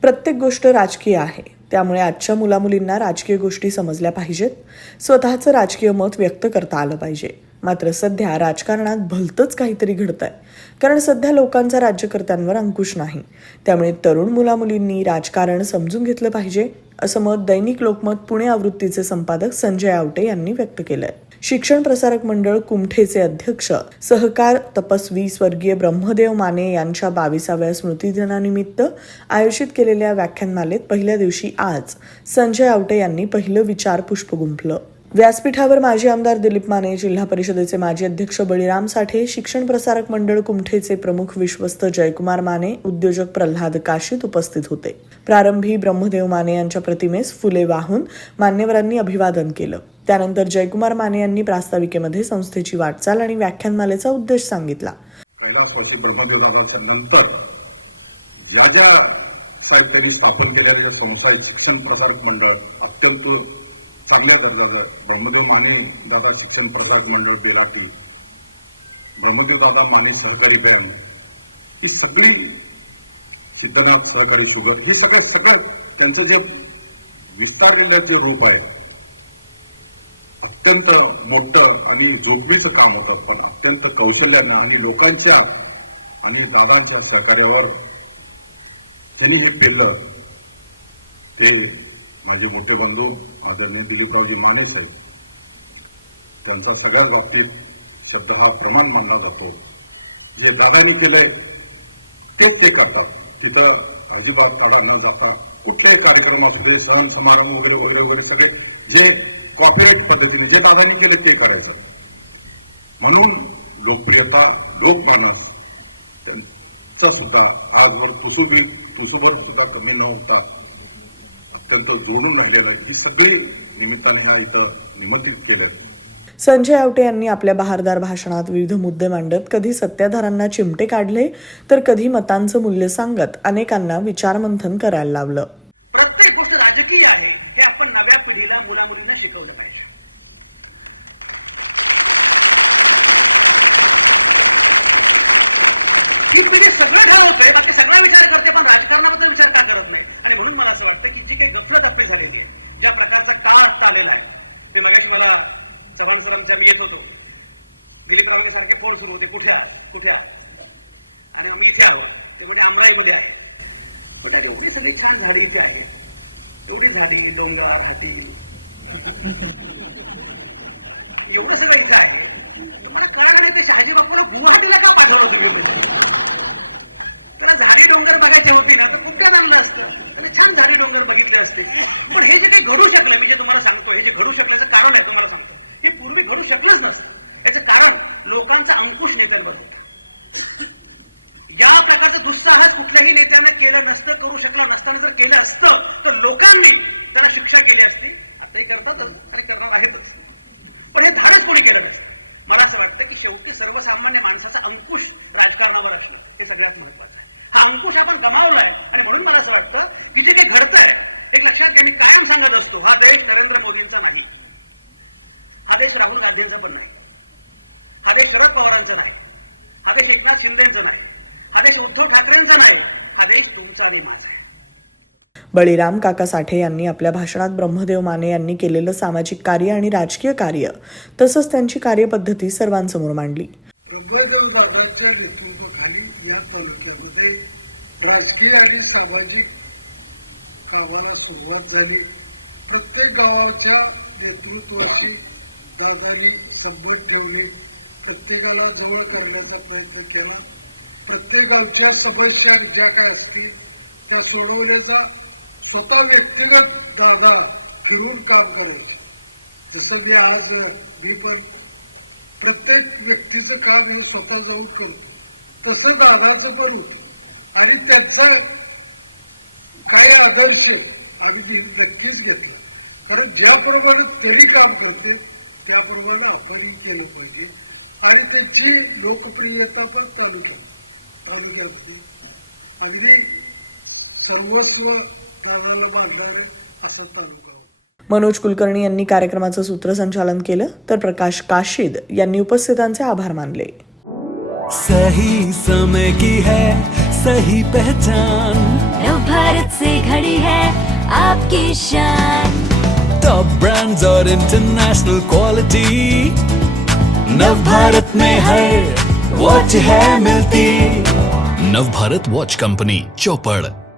प्रत्येक गोष्ट राजकीय आहे. त्यामुळे आजच्या मुलामुलींना राजकीय गोष्टी समजल्या पाहिजेत. स्वतःचं राजकीय मत व्यक्त करता आलं पाहिजे. मात्र सध्या राजकारणात भलतंच काहीतरी घडत आहे कारण सध्या लोकांचा राज्यकर्त्यांवर अंकुश नाही. त्यामुळे तरुण मुलामुलींनी राजकारण समजून घेतलं पाहिजे असं मत दैनिक लोकमत पुणे आवृत्तीचे संपादक संजय आवटे यांनी व्यक्त केलंय. शिक्षण प्रसारक मंडळ कुमठेचे अध्यक्ष सहकार तपस्वी स्वर्गीय ब्रह्मदेव माने यांच्या बावीसाव्या स्मृतिदिनानिमित्त आयोजित केलेल्या व्याख्यानमालेत पहिल्या दिवशी आज संजय आवटे यांनी पहिलं विचार पुष्प गुंफलं. व्यासपीठावर माजी आमदार दिलीप माने जिल्हा परिषदेचे माजी अध्यक्ष बळीराम साठे शिक्षण प्रसारक मंडळ कुमठेचे प्रमुख विश्वस्त जयकुमार माने उद्योजक प्रल्हाद काशीत उपस्थित होते. प्रारंभी ब्रह्मदेव माने यांच्या प्रतिमेस फुले वाहून मान्यवरांनी अभिवादन केलं. त्यानंतर जयकुमार माने यांनी प्रास्ताविकेमध्ये संस्थेची वाटचाल आणि व्याख्यानमालेचा उद्देश सांगितला. कैलासवासी ब्रह्मदेव दादाच्या नंतर ज्या ज्या साहेब त्यांनी स्थापन केलेल्या ज्या संस्था शिक्षण प्रसारक मंडळ अत्यंत चांगल्या दर्जाचं ब्रह्मदेव माने दादा शिक्षण प्रसारक मंडळ बेलाटी ब्रह्मदेव दादा माने सहकारी बँक ही सगळी सिद्धनाथ सहकारी शुगर हे सगळ्या सगळ्या त्यांचं जे विस्तारलेलं जे रूप आहे अत्यंत मोठं आणि जोखमीचं काम होतं पण अत्यंत कौशल्यानं आणि लोकांच्या आणि दादांच्या सहकार्यावर ज्यांनी हे पेरलं ते माझे मोठे बंधू आदरणीय दिलीपरावजी माने साहेब त्यांचा सगळ्याच बाबतीत शब्द हा प्रमाण मानला जातो. जे दादांनी केलंय तेच ते करतात. तिथं अजिबात ताडा न जाता कुठलेही कार्यक्रम असू दे सण समारंभ वगैरे वगैरे वगैरे सगळे जे कॉपीराईट पद्धतीने जे दादानी केले ते करायचं. म्हणून लोकप्रियता लोकमानस त्यांचा सुद्धा आजवर तुसुबी तुसुभर सुद्धा कमी न होता अत्यंत जोडून राहिलेलं आहे ही सगळी निमित्ताने ह्या इथं निमंत्रित केल्यात. संजय आवटे यांनी आपल्या बहारदार भाषणात विविध मुद्दे मांडत कधी सत्ताधाऱ्यांना चिमटे काढले तर कधी मतांचं मूल्य सांगत अनेकांना विचारमंथन करायला लावलं. प्रत्येक गोष्ट राजकीय आहे हे आपण नव्या पिढीला मुलामुलींना शिकवलं पाहिजे. ही पिढी सगळं ठरवते बाकी सगळा विचार करते पण राजकारणाबद्दल विचार का करत नाही आणि म्हणून मला असं वाटतं की जी काही गफलत आपली झालेली आहे ज्या प्रकारचा काळ आता आलेला आहे मी मगाशी मला चव्हाण सरांच्या मी येत होतो दिलीप रावगे सारखे फोन सुरू होते कुठे आहात? कुठे आहात? आणि आम्ही इथे आहोत. ते म्हणजे आमराईमध्ये आहे पण एवढी सगळी छान झाडी इथे आहेत. एवढी झाडी डोंगर हातील. एवढं सगळं इथे आहे. तुम्हाला कळालं नाही ते शहाजी बापूला गुवाहाटीला का पाठवलं तुम्ही म्हणजे? त्याला झाडी डोंगर बघायची होती ना तर कुठल्यात आणलं असतं? त्याने छान झाडी डोंगर बघितले असते. पण हे जे काही घडू शकलं मी जे तुम्हाला सांगतो हे जे घडू शकल्याचं कारण आहे तुम्हाला सांगतो. हे पूर्वी घडू शकलंच नसतं. याचं कारण लोकांचा अंकुश नेत्यांवर होता या प्रकारचं दुस्साहस कुठल्याही नेत्यानं केलं नसतं करू शकलं नसताना जर केलं असतं तर लोकांनी त्याला शिक्षा केली असती. आताही करतातच आणि करणार आहेतच. पण हे धाडस कोणी केलं नसतं. मला असं वाटतं की शेवटी सर्वसामान्य माणसाचा अंकुश राजकारणावर असणं हे सगळ्यात महत्वाचं आहे. हा अंकुश आपण गमावलाय आणि म्हणून मला असं वाटतं की जे काही घडतंय एक लक्षात घ्या मी कायम सांगत असतो हा देश नरेंद्र मोदींचा नाही. हा देश राहुल गांधींचा पण नाही हा देश शरद पवारांचा नाही हा देश एकनाथ शिंदेचा नाही. हा देश उद्धव ठाकरेंचा नाही. हा देश तुमचा आणि माझा आहे. बळीराम काका साठे यांनी आपल्या भाषणात ब्रह्मदेव माने यांनी केलेलं सामाजिक कार्य आणि राजकीय कार्य तसंच त्यांची कार्यपद्धती सर्वांसमोर मांडली. ब्रह्मदेव दादाच्या नेतृत्वाखाली या तालुक्यामध्ये राजकीय आणि सामाजिक कामाला सुरुवात झाली. प्रत्येक गावाच्या नेतृत्वाशी दादानी संबंध ठेवले. प्रत्येकाला जवळ करण्याचा प्रयत्न केला. प्रत्येक गावच्या समस्या ज्या काय असतील त्या सोडवण्याचा स्वतः व्यक्तिगत दादा फिरून काम करायचे. जसं मी आज मी पण प्रत्येक व्यक्तीचं काम हे स्वतः जाऊन करतो. तसं दादाचं पण होतं. आणि त्यांचा काही आदर्श आम्ही नक्कीच घेतला. कारण ज्याप्रमाणे त्यांनी काम करते त्याप्रमाणे आपणही केलं पाहिजे. आणि त्यांची लोकप्रियता पण तालुक्यात तालुक्यामध्ये. अगदी सर्वस्व दादाला मानणारं असा तालुका होता. मनोज कुलकर्णी यांनी कार्यक्रमाचं सूत्रसंचालन केलं तर प्रकाश काशीद यांनी उपस्थितांचे आभार मानले. सही समय की है सही पहचान. भारत से घड़ी है आपकी शान। टॉप ब्रांड्स और इंटरनेशनल क्वालिटी नव भारत में है वॉच है मिलती। नव भारत वॉच कंपनी चौपड़।